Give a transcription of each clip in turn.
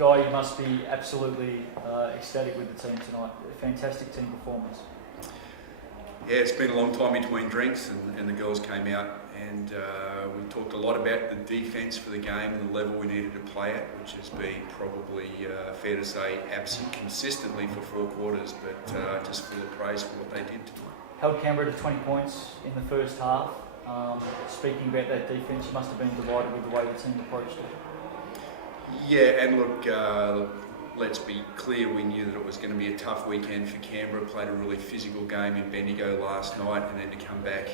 Guy, you must be absolutely ecstatic with the team tonight. A fantastic team performance. Yeah, it's been a long time between drinks, and the girls came out, and we talked a lot about the defence for the game and the level we needed to play at, which has been probably fair to say absent consistently for 4 quarters, but just full of praise for what they did tonight. Held Canberra to 20 points in the first half. Speaking about that defence, you must have been delighted with the way the team approached it. Yeah, and look, let's be clear, we knew that it was going to be a tough weekend for Canberra. Played a really physical game in Bendigo last night, and then to come back,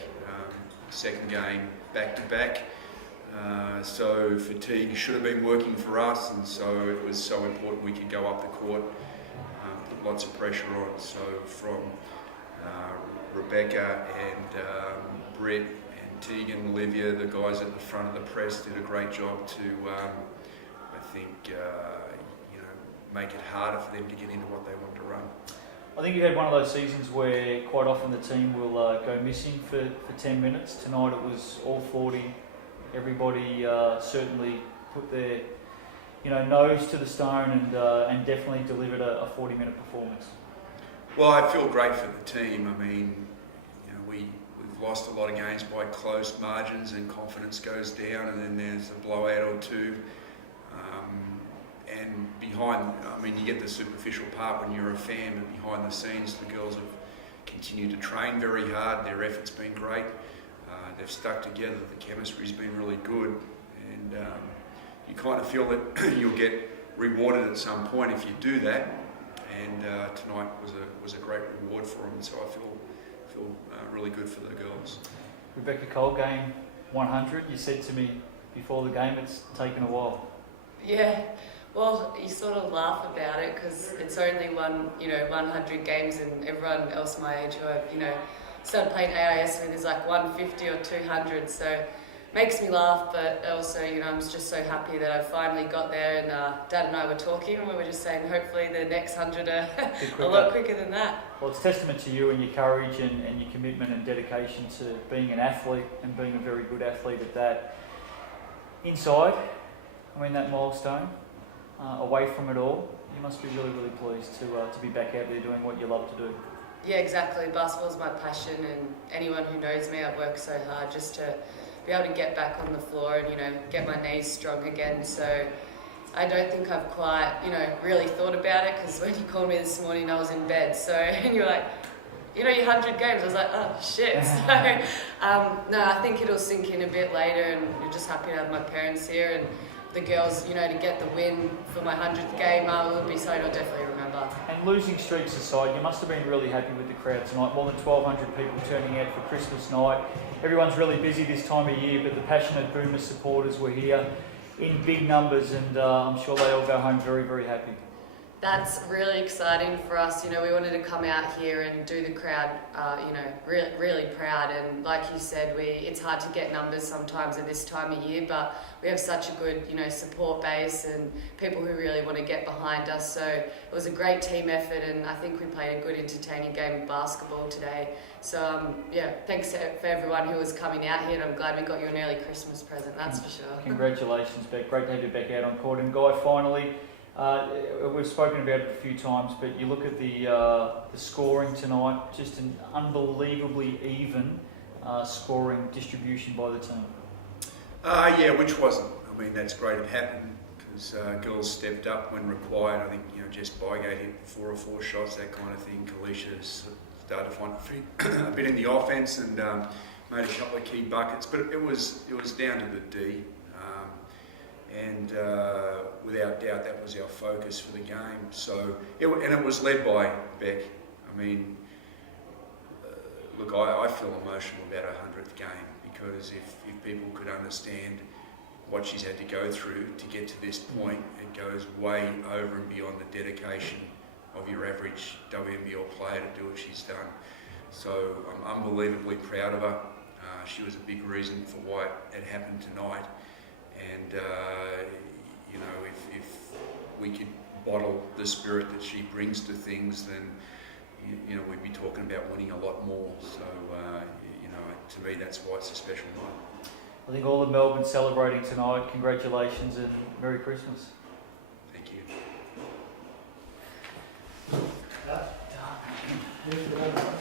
second game back-to-back. So fatigue should have been working for us, and so it was so important we could go up the court, put lots of pressure on. So from Rebecca and Britt and Tegan, Olivia, the guys at the front of the press did a great job to, I think, make it harder for them to get into what they want to run. I think you had one of those seasons where quite often the team will go missing for 10 minutes. Tonight it was all 40. Everybody certainly put their nose to the stone and definitely delivered a 40-minute performance. Well, I feel great for the team. I mean, we've lost a lot of games by close margins and confidence goes down, and then there's a blowout or two. And behind, you get the superficial part when you're a fan, but behind the scenes, the girls have continued to train very hard. Their effort's been great. They've stuck together. The chemistry's been really good, and you kind of feel that you'll get rewarded at some point if you do that. And tonight was a great reward for them. So I feel really good for the girls. Rebecca Cole, game 100. You said to me before the game, it's taken a while. Yeah. Well, you sort of laugh about it because it's only 100 games, and everyone else my age who I've, started playing AIS with is like 150 or 200. So it makes me laugh, but also, I'm just so happy that I finally got there. And Dad and I were talking, and we were just saying, hopefully the next 100 are a lot quicker than that. Well, it's testament to you and your courage and your commitment and dedication to being an athlete and being a very good athlete at that. Inside, that milestone. Away from it all, you must be really, really pleased to be back out there doing what you love to do. Yeah, exactly. Basketball's my passion, and anyone who knows me, I've worked so hard just to be able to get back on the floor and, get my knees strong again. So I don't think I've quite, really thought about it, because when you called me this morning, I was in bed. So, and you're like, your 100 games. I was like, oh, shit. So, no, I think it'll sink in a bit later, and you're just happy to have my parents here and the girls, to get the win for my 100th game will be something I'll definitely remember. And losing streaks aside, you must have been really happy with the crowd tonight. More than 1,200 people turning out for Christmas night. Everyone's really busy this time of year, but the passionate Boomers supporters were here in big numbers, and I'm sure they all go home very, very happy. That's really exciting for us. We wanted to come out here and do the crowd, really proud. And like you said, it's hard to get numbers sometimes at this time of year, but we have such a good, support base and people who really want to get behind us. So it was a great team effort, and I think we played a good, entertaining game of basketball today. So thanks for everyone who was coming out here, and I'm glad we got you an early Christmas present. That's for sure. Congratulations, Beck. Great to have you back out on court. And Guy, finally. We've spoken about it a few times, but you look at the scoring tonight, just an unbelievably even scoring distribution by the team. Which wasn't. That's great. It happened because girls stepped up when required. I think, Jess Bygate hit 4 or 4 shots, that kind of thing. Kalisha started to find a bit in the offence and made a couple of key buckets, but it was down to the D. And without doubt, that was our focus for the game. So, it was led by Beck. Look, I feel emotional about her 100th game, because if people could understand what she's had to go through to get to this point, it goes way over and beyond the dedication of your average WNBL player to do what she's done. So I'm unbelievably proud of her. She was a big reason for why it happened tonight. And, if we could bottle the spirit that she brings to things, then, we'd be talking about winning a lot more. So, to me, that's why it's a special night. I think all of Melbourne celebrating tonight. Congratulations and Merry Christmas. Thank you. Yes,